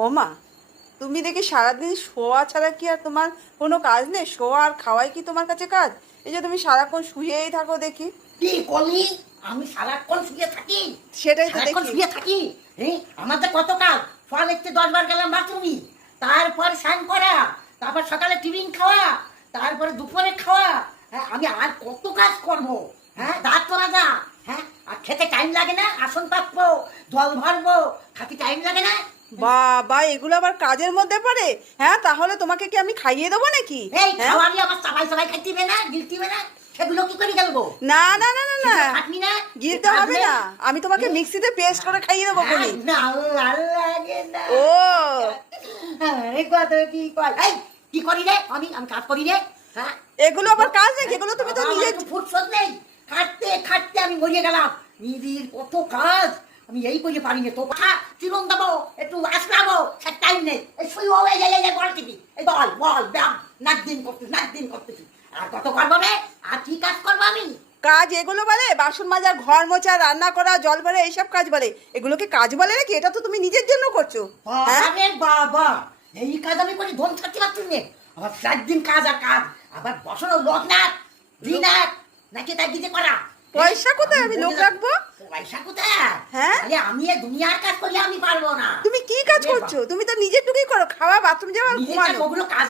ও মা তুমি দেখি সারাদিন শোয়া ছাড়া কি আর তোমার কোনো কাজ নেই? শোয়া আর খাওয়াই কি তোমার কাছে কাজ? এই যে তুমি সারাক্ষণ শুয়েই থাকো দেখি। কি করলি আমি সারাক্ষণ শুয়ে থাকি। সেটাই তো সারাক্ষণ দেখি। শুয়ে থাকি? হ্যাঁ আমাদের কত কাজ ফল একটু দশবার গেলাম বাথরুমি। তারপর স্নান করা তারপর সকালে টিফিন খাওয়া তারপরে দুপুরে খাওয়া। হ্যাঁ আমি আর কত কাজ করব? হ্যাঁ দাঁত তোলা যা। হ্যাঁ আর খেতে টাইম লাগে না আসন পাতবো জল ভরবো খাতে টাইম লাগে না। বাবা এগুলো আবার কাজের মধ্যে পড়ে? হ্যাঁ তাহলে তোমাকে কি আমি খাইয়ে দেবো নাকি? এই? খাওয়ালি সবাই সবাই খাইতিবে না গিলতিবে না সেগুলো কি করে গেলবো না না না না না। খাটনি না গিলতে হবে না। আমি তোমাকে মিক্সিতে পেস্ট করে খাইয়ে দেবো না ভালো লাগে না। ও। কত কি কয়? এই কি করি রে? আমি আমি কাজ করি রে। হ্যাঁ? এগুলো আবার কাজ নাকি? এগুলো তুমি তো আমার নিজে একটু নেই। খাটতে খাটতে আমি মরিয়ে গেলাম। নিজের কত কাজ। আমি এই করে পারি না তো খা চিরন দেবো একটু আসলাবো সে টাইম নেই। এই শুই ও এই এই এই বল টিপি এই বল বল ব্যায়াম নাক দিন করতেছি নাক দিন করতেছি। আর কত করব রে? আর কি কাজ করব আমি? কাজ এগুলো বলে বাসন মাজা ঘর মোছা রান্না করা জল ভরে এইসব কাজ বলে। এগুলোকে কাজ বলে নাকি? এটা তো তুমি নিজের জন্য করছ। হ্যাঁ? আরে বাবা এই কাজ আমি করি ধন থাকতে পারছি না। আবার চার দিন কাজ আর কাজ আবার বসানো লোক না দিন আর নাকি তার দিতে করা পয়সা কোথায়? আমি লোক রাখব? পয়সা কোথায়? হ্যাঁ? আরে আমি এই দুনিয়ার কাজ করলে আমি পারব না। তুমি কি কাজ করছ? তুমি তো নিজের টুকুই করো খাওয়া বাথরুম যাওয়া আর নিজের ঘুমানো। ওগুলো কাজ